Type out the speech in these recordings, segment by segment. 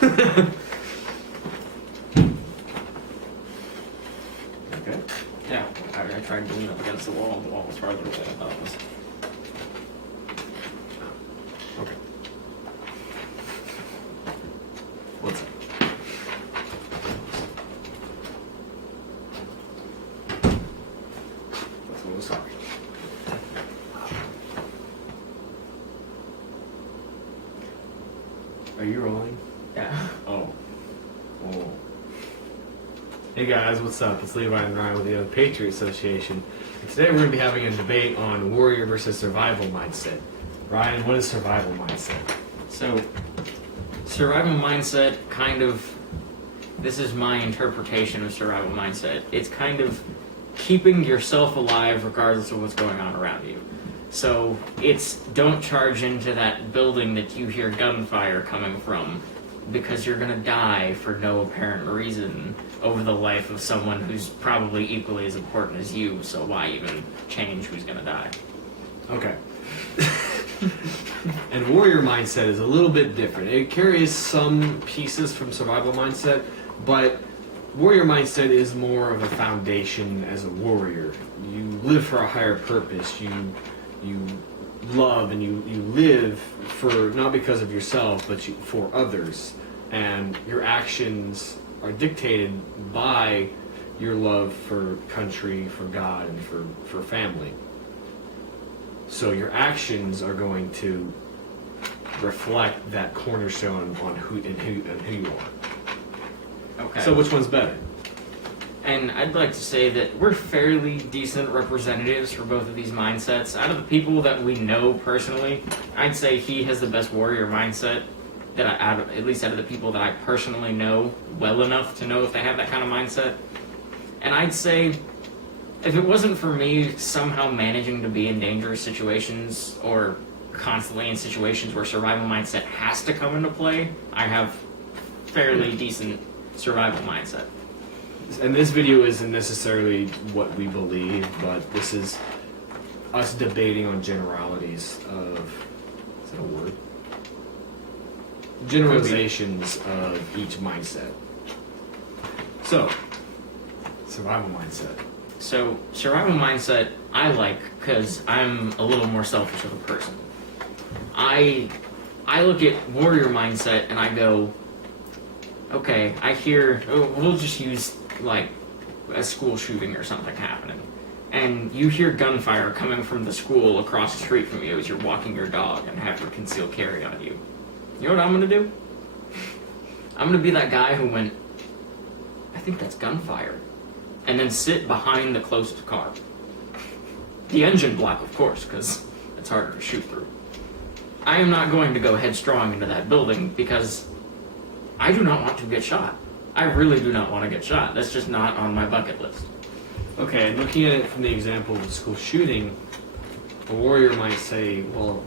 Okay. Yeah, I tried to lean up against the wall was farther away than I thought it was. Okay. What's up? That's what I was talking. Are you rolling? Yeah. Oh. Oh. Hey guys, what's up? It's Levi and Ryan with the Patriot Association. And today we're going to be having a debate on warrior versus survival mindset. Ryan, what is survival mindset? So, survival mindset this is my interpretation of survival mindset. It's kind of keeping yourself alive regardless of what's going on around you. So, it's don't charge into that building that you hear gunfire coming from because you're going to die for no apparent reason over the life of someone who's probably equally as important as you, so why even change who's going to die? Okay. And warrior mindset is a little bit different. It carries some pieces from survival mindset, but warrior mindset is more of a foundation as a warrior. You live for a higher purpose. You love and you live for not because of yourself, but for others. And your actions are dictated by your love for country, for God, and for family. So your actions are going to reflect that cornerstone on who you are. Okay. So which one's better? And I'd like to say that we're fairly decent representatives for both of these mindsets. Out of the people that we know personally, I'd say he has the best warrior mindset. At least out of the people that I personally know well enough to know if they have that kind of mindset. And I'd say, if it wasn't for me somehow managing to be in dangerous situations or constantly in situations where survival mindset has to come into play, I have fairly decent survival mindset. And this video isn't necessarily what we believe, but this is us debating on generalities of, is that a word? Generalizations of each mindset. So, survival mindset. So, survival mindset I like because I'm a little more selfish of a person. I look at warrior mindset and I go, okay, we'll just use like a school shooting or something happening. And you hear gunfire coming from the school across the street from you as you're walking your dog and have your concealed carry on you. You know what I'm going to do? I'm going to be that guy who went, I think that's gunfire. And then sit behind the closest car. The engine block, of course, because it's harder to shoot through. I am not going to go headstrong into that building because I do not want to get shot. I really do not want to get shot. That's just not on my bucket list. Okay, and looking at it from the example of the school shooting, a warrior might say, well,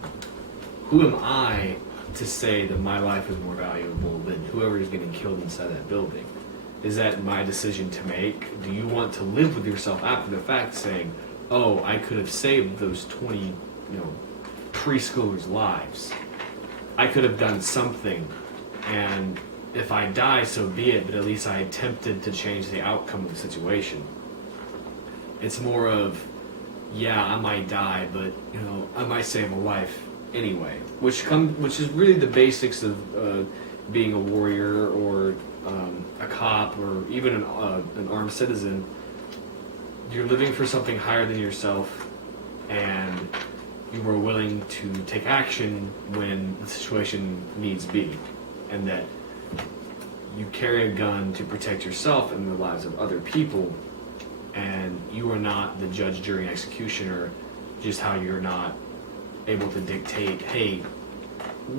who am I to say that my life is more valuable than whoever is getting killed inside that building? Is that my decision to make? Do you want to live with yourself after the fact saying, oh, I could have saved those 20, preschoolers' lives. I could have done something, and if I die, so be it, but at least I attempted to change the outcome of the situation. It's more of, yeah, I might die, but, I might save a life anyway, which is really the basics of being a warrior or a cop or even an armed citizen. You're living for something higher than yourself, and you are willing to take action when the situation needs be, and that you carry a gun to protect yourself and the lives of other people, and you are not the judge, jury, and executioner, just how you're not able to dictate, hey,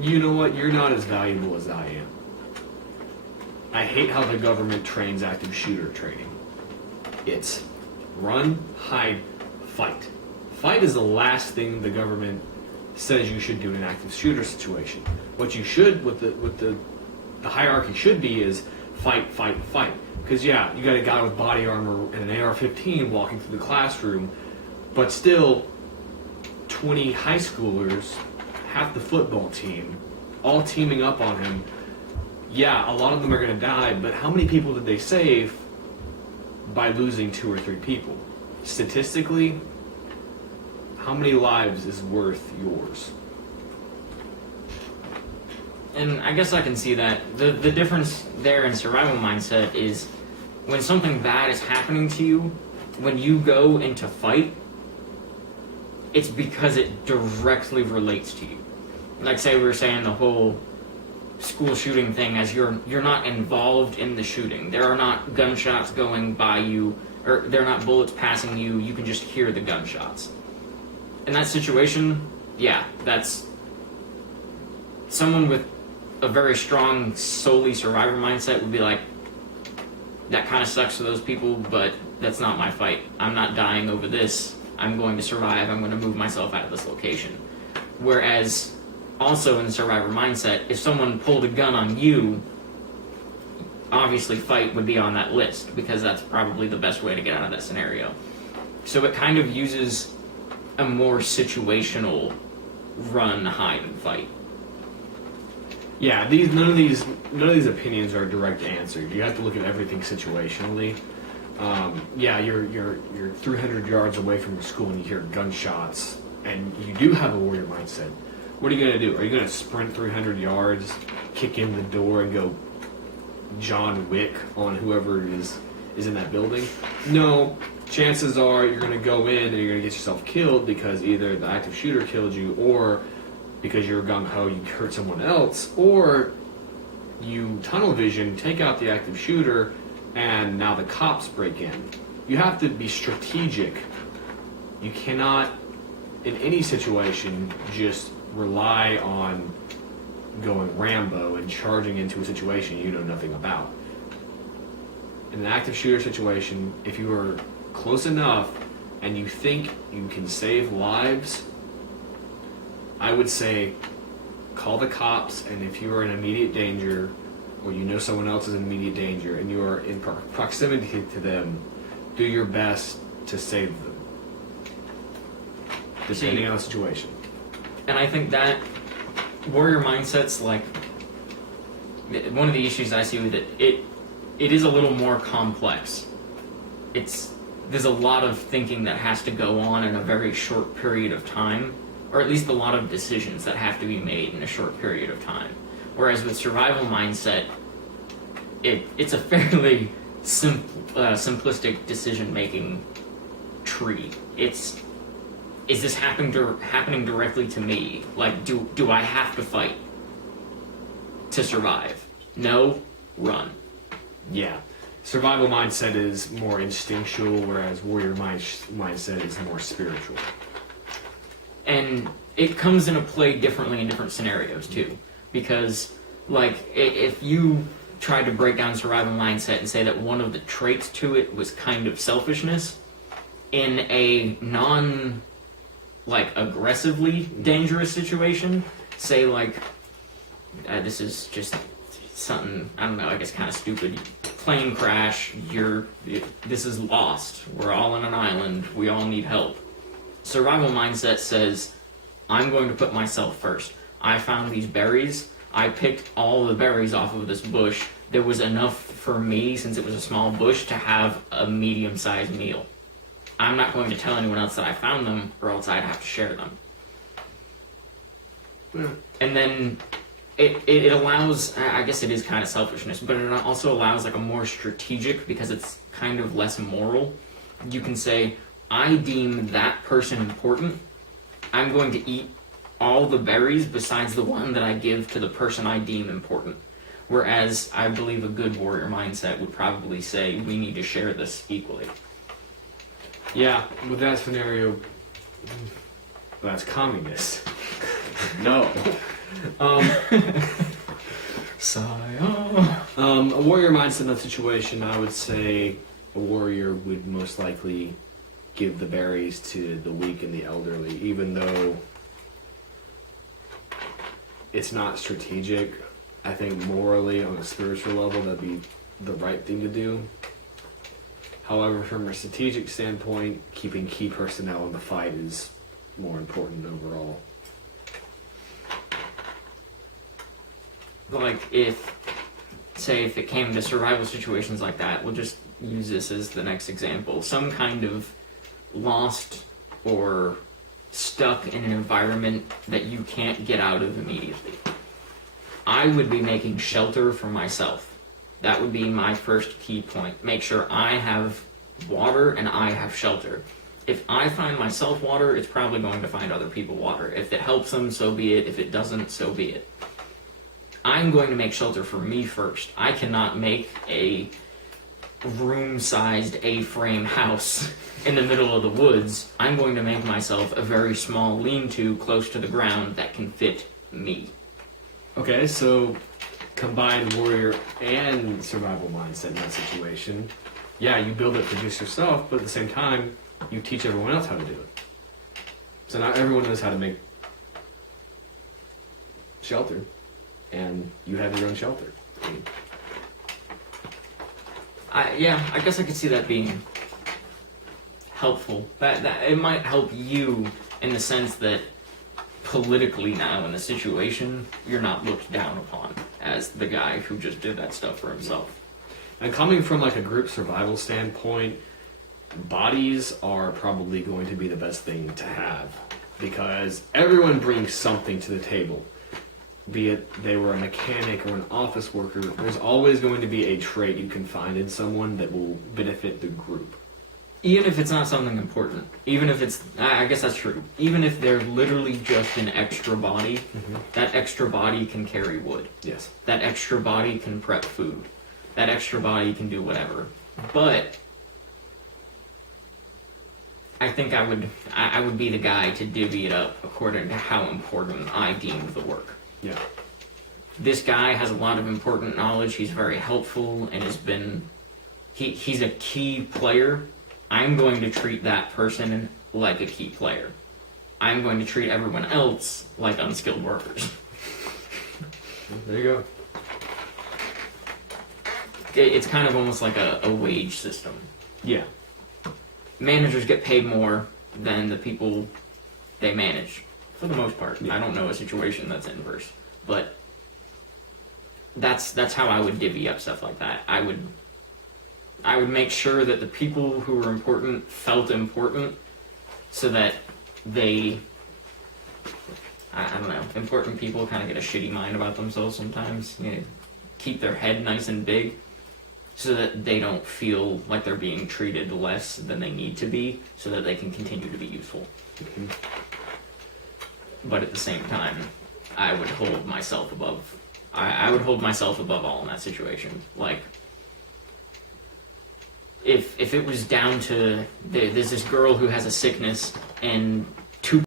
you know what, you're not as valuable as I am. I hate how the government trains active shooter training. It's run, hide, fight. Fight is the last thing the government says you should do in an active shooter situation. What you should, what the hierarchy should be is fight, fight, fight. Because yeah, you got a guy with body armor and an AR-15 walking through the classroom, but still 20 high schoolers, half the football team, all teaming up on him. yeah, a lot of them are going to die, but how many people did they save by losing 2 or 3 people? Statistically, how many lives is worth yours? And I guess I can see that. The difference there in survival mindset is when something bad is happening to you, when you go into fight, it's because it directly relates to you. Like say we were saying the whole school shooting thing, as you're not involved in the shooting. There are not gunshots going by you, or there are not bullets passing you. You can just hear the gunshots. In that situation, yeah, that's someone with a very strong, solely survivor mindset would be like, that kind of sucks for those people, but that's not my fight. I'm not dying over this. I'm going to survive. I'm going to move myself out of this location. Whereas, also in the survivor mindset, if someone pulled a gun on you, obviously fight would be on that list, because that's probably the best way to get out of that scenario. So it kind of uses a more situational run, hide, and fight. Yeah, none of these opinions are direct answers. You have to look at everything situationally. Yeah, you're 300 yards away from your school and you hear gunshots, and you do have a warrior mindset. What are you going to do? Are you going to sprint 300 yards, kick in the door, and go John Wick on whoever is in that building? No. Chances are you're going to go in and you're going to get yourself killed because either the active shooter killed you, or because you're gung-ho, you hurt someone else, or you tunnel vision, take out the active shooter, and now the cops break in. You have to be strategic. You cannot, in any situation, just rely on going Rambo and charging into a situation you know nothing about. In an active shooter situation, if you are close enough and you think you can save lives, I would say call the cops, and if you are in immediate danger, or you know someone else is in immediate danger, and you are in proximity to them, do your best to save them, depending on the situation. And I think that warrior mindset's like one of the issues I see with it. It is a little more complex. There's a lot of thinking that has to go on in a very short period of time, or at least a lot of decisions that have to be made in a short period of time. Whereas with survival mindset, it's a fairly simplistic decision-making tree. Is this happening directly to me? Like, do I have to fight to survive? No, run. Yeah. Survival mindset is more instinctual, whereas warrior mindset is more spiritual. And it comes into play differently in different scenarios, too. Because, like, if you tried to break down survival mindset and say that one of the traits to it was kind of selfishness, in a aggressively dangerous situation, say, like, this is just something, I don't know, I guess kind of stupid. Plane crash, this is lost. We're all on an island. We all need help. Survival mindset says, I'm going to put myself first. I found these berries. I picked all the berries off of this bush. There was enough for me, since it was a small bush, to have a medium-sized meal. I'm not going to tell anyone else that I found them, or else I'd have to share them. Yeah. And then it allows, I guess it is kind of selfishness, but it also allows like a more strategic, because it's kind of less moral. You can say, I deem that person important. I'm going to eat all the berries besides the one that I give to the person I deem important. Whereas I believe a good warrior mindset would probably say, we need to share this equally. Yeah, with that scenario, that's communist. No. A warrior mindset in that situation, I would say a warrior would most likely give the berries to the weak and the elderly, even though it's not strategic. I think morally, on a spiritual level, that'd be the right thing to do. However, from a strategic standpoint, keeping key personnel in the fight is more important overall. Like, if say if it came to survival situations like that, we'll just use this as the next example. Some kind of lost or stuck in an environment that you can't get out of immediately. I would be making shelter for myself. That would be my first key point. Make sure I have water and I have shelter. If I find myself water, it's probably going to find other people water. If it helps them, so be it. If it doesn't, so be it. I'm going to make shelter for me first. I cannot make a room-sized A-frame house in the middle of the woods. I'm going to make myself a very small lean-to close to the ground that can fit me. Okay, so combined warrior and survival mindset in that situation. Yeah, you build it for just yourself, but at the same time, you teach everyone else how to do it. So not everyone knows how to make shelter, and you have your own shelter. I guess I could see that being helpful. That it might help you in the sense that politically now in the situation, you're not looked down upon as the guy who just did that stuff for himself. And coming from like a group survival standpoint, bodies are probably going to be the best thing to have because everyone brings something to the table. Be it they were a mechanic or an office worker, there's always going to be a trait you can find in someone that will benefit the group. Even if it's not something important, even if it's, I guess that's true, even if they're literally just an extra body, that extra body can carry wood. Yes. That extra body can prep food. That extra body can do whatever. But I think I would be the guy to divvy it up according to how important I deemed the work. Yeah. This guy has a lot of important knowledge. He's very helpful and has been, he's a key player. I'm going to treat that person like a key player. I'm going to treat everyone else like unskilled workers. There you go. It's kind of almost like a wage system. Yeah. Managers get paid more than the people they manage, for the most part. I don't know a situation that's inverse, but that's how I would divvy up stuff like that. I would make sure that the people who were important felt important, so that they, I don't know, important people kind of get a shitty mind about themselves sometimes. You know, keep their head nice and big, so that they don't feel like they're being treated less than they need to be, so that they can continue to be useful. But at the same time, I would hold myself above. I would hold myself above all in that situation. Like, if it was down to there's this girl who has a sickness and